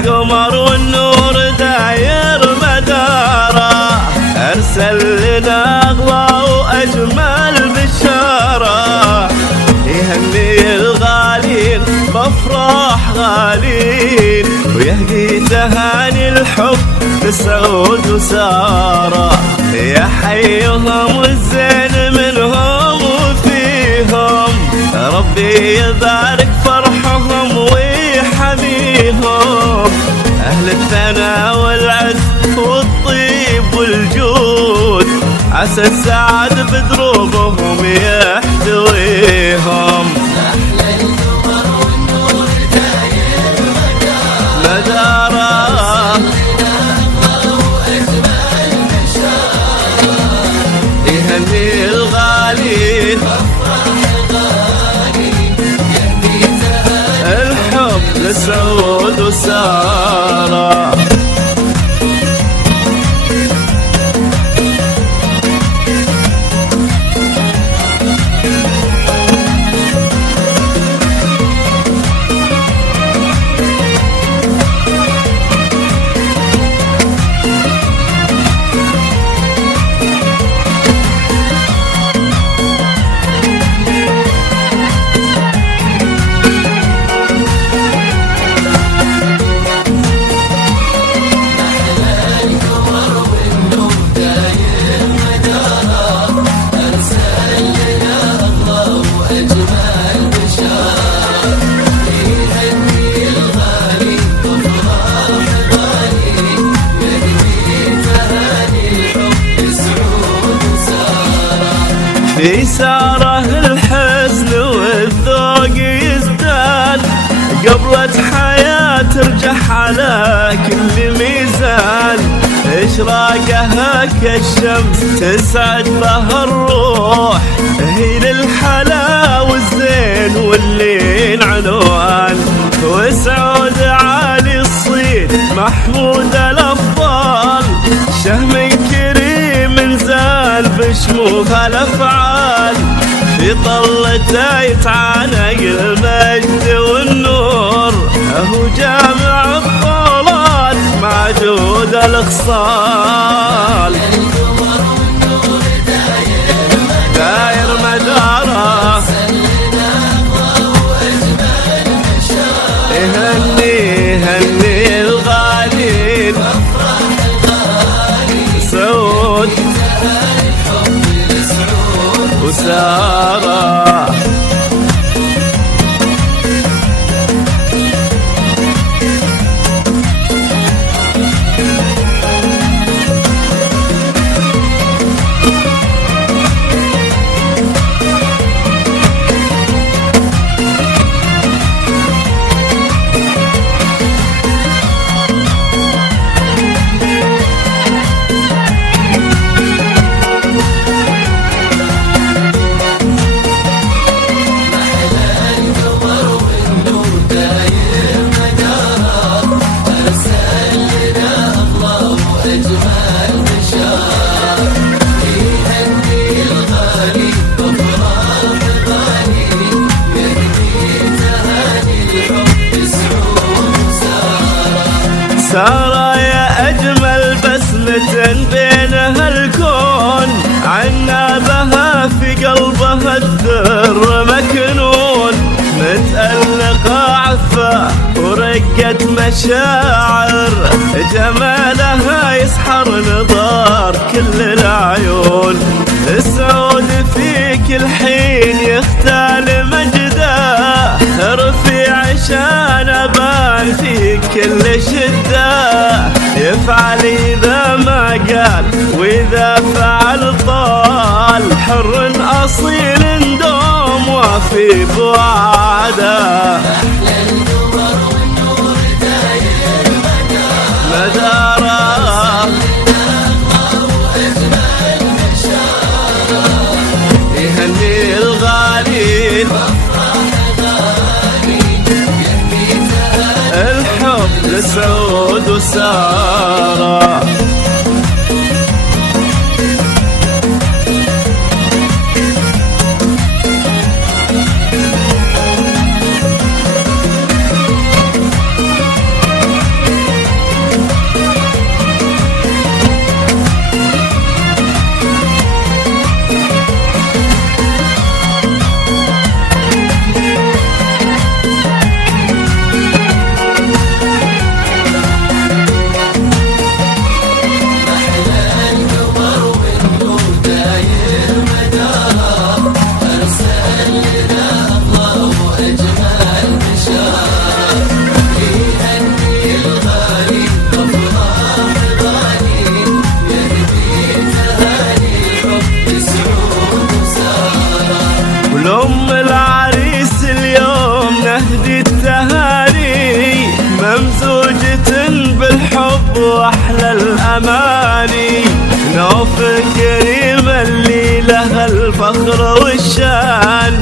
القمر والنور داير مداره، أرسل لنا أغلى وأجمل بشارة، يهني الغالين بأفراح غالين، ويهدي تهاني الحب لسعود وسارة، يحييهم والزين منهم وفيهم، ربي يبارك فرحهم ويحميهم، أهل الثناء والعز والطيب والجود، عسى السعد بدروبهم يحتويهم. أحلى القمر والنور داير مداره، وأجمل بشارة، يهني الغالين الحب لسعود وسارة. في ساره الحزن والذوق يزداد، قبلة حياة ترجح على كل ميزان، إشراقها كالشمس تسعد بها الروح، هي للحلا والزين واللين عنوان، وسعود عالي الصيت محمود الأفضال، شهم كريم زال بشموخ الأفعال، في طلته يتعانق المجد والنور، هو جامع الطولات مع جود الخصال، داير مداره، يهني الغالين سعود وسارة. سارة يا أجمل بسمة بينها الكون، عنا بها في قلبها الدر مكنون، متألقة عفة ورقة مشاعر، جمالها يسحر نظار كل العيون، السعود في كل حين يختال مجده، رفيع عشان أبان في كل شدة، يفعل إذا ما قال وإذا فعل طال، حر أصيل دوم وفي بوعده، أحلى القمر والنور داير مداره، وأجمل بشارة، يهني الغالين الحب لسعود وسارة. الفخر والشان،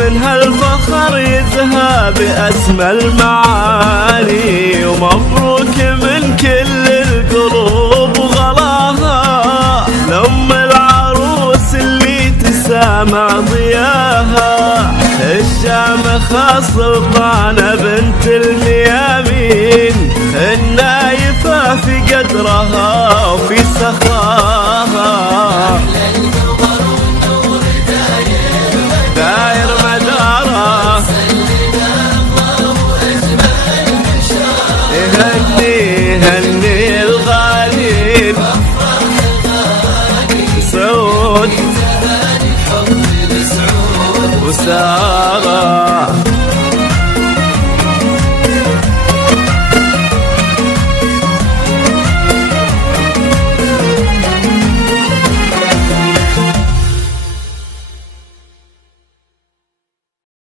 من هالفخر يزهى بأسمى المعاني. ومبروك من كل القلوب وغلاها لأم العروس اللي تسامع ضياها، الشامخة سلطانة بنت الميامين، النايفة في قدرها وفي سخاء